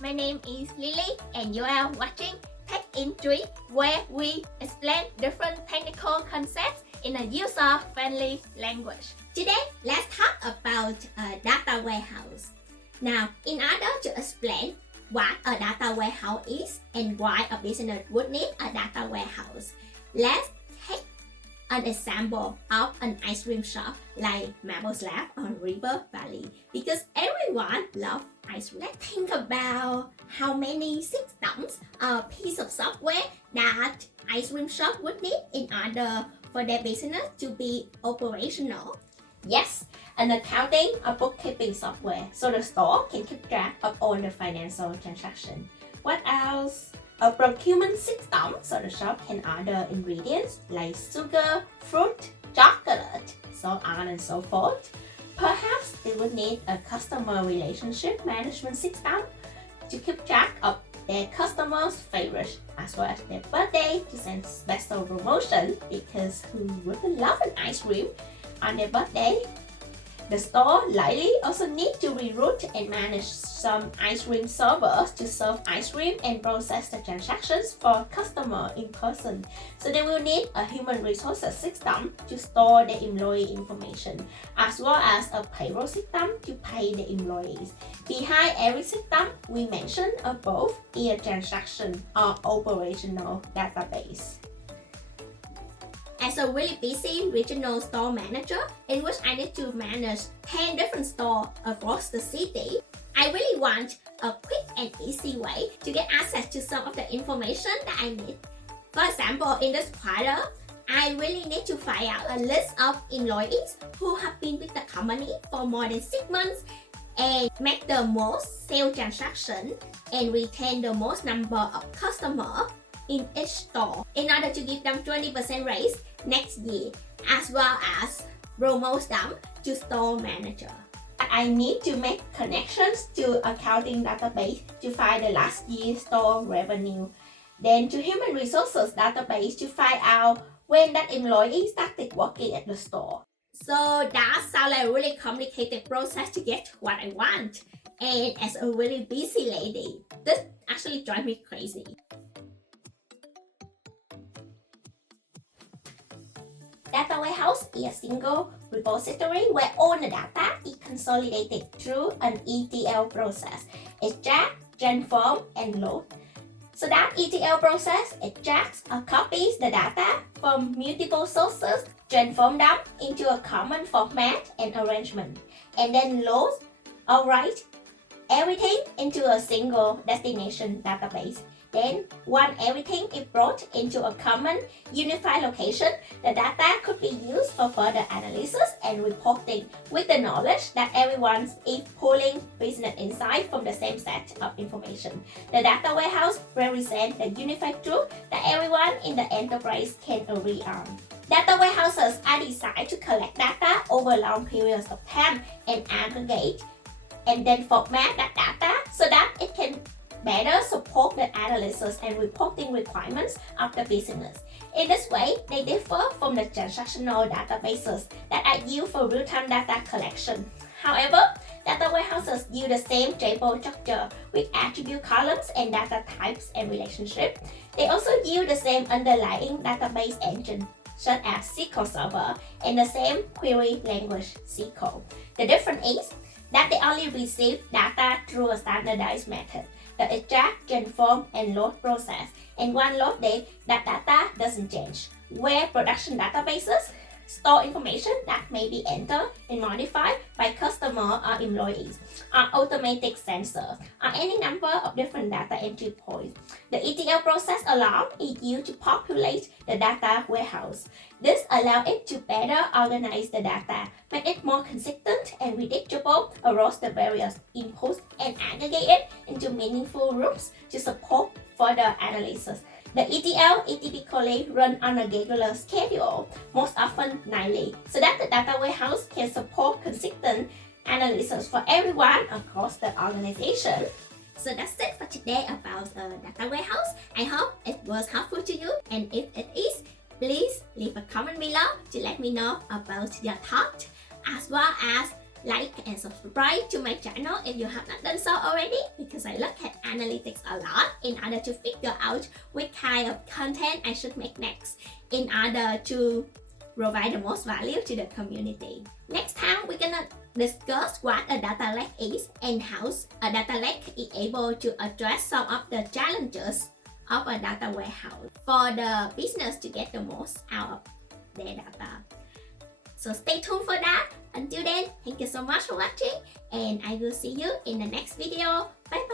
my name is Lily and you are watching Tech in 3, where we explain different technical concepts in a user-friendly language. Today, let's talk about a data warehouse. Now, in order to explain what a data warehouse is and why a business would need a data warehouse, let's take an example of an ice cream shop like Maple Slab or River Valley, because everyone loves ice cream. Let's think about how many systems or piece of software that ice cream shop would need in order for their business to be operational. Yes, an accounting or bookkeeping software so the store can keep track of all the financial transactions. What else? A procurement system so the shop can order ingredients like sugar, fruit, chocolate, so on and so forth. Perhaps it would need a customer relationship management system to keep track of their customers' favorites as well as their birthday, to send special promotion, because who wouldn't love an ice cream on their birthday? The store likely also need to reroute and manage some ice cream servers to serve ice cream and process the transactions for customer in person. So they will need a human resources system to store the employee information, as well as a payroll system to pay the employees. Behind every system we mentioned above is a transaction or operational database. As a really busy regional store manager, in which I need to manage 10 different stores across the city, I really want a quick and easy way to get access to some of the information that I need. For example, in this quarter, I really need to find out a list of employees who have been with the company for more than 6 months and make the most sales transaction and retain the most number of customers in each store in order to give them 20% raise next year, as well as promote them to store manager. I need to make connections to accounting database to find the last year's store revenue, then to human resources database to find out when that employee started working at the store. So that sounds like a really complicated process to get what I want, and as a really busy lady, this actually drives me crazy. Data warehouse is a single repository where all the data is consolidated through an ETL process: extract, transform, and load. So that ETL process extracts or copies the data from multiple sources, transform them into a common format and arrangement, and then loads or write everything into a single destination database. Then, once everything is brought into a common, unified location, the data could be used for further analysis and reporting with the knowledge that everyone is pulling business insight from the same set of information. The data warehouse represents the unified truth that everyone in the enterprise can agree on. Data warehouses are designed to collect data over long periods of time and aggregate and then format that data so that it can better support the analysis and reporting requirements of the business. In this way, they differ from the transactional databases that are used for real-time data collection. However, data warehouses use the same table structure with attribute columns and data types and relationships. They also use the same underlying database engine, such as SQL Server, and the same query language SQL. The difference is that they only receive data through a standardized method, the extract, transform, and load process, and one load date, that data doesn't change. Where production databases store information that may be entered and modified by customer or employees, or automatic sensors, or any number of different data entry points. The ETL process alone is used to populate the data warehouse. This allows it to better organize the data, make it more consistent and predictable across the various inputs, and aggregate it into meaningful groups to support further analysis. The ETL is typically run on a regular schedule, most often nightly, so that the data warehouse can support consistent analysis for everyone across the organization. So that's it for today about the data warehouse. I hope it was helpful to you, and if it is, please leave a comment below to let me know about your thoughts, as well as like and subscribe to my channel if you have not done so already, because I look at analytics a lot in order to figure out what kind of content I should make next in order to provide the most value to the community. Next time, we're gonna discuss what a data lake is and how a data lake is able to address some of the challenges of a data warehouse for the business to get the most out of their data. So stay tuned for that. Until then, thank you so much for watching, and I will see you in the next video. Bye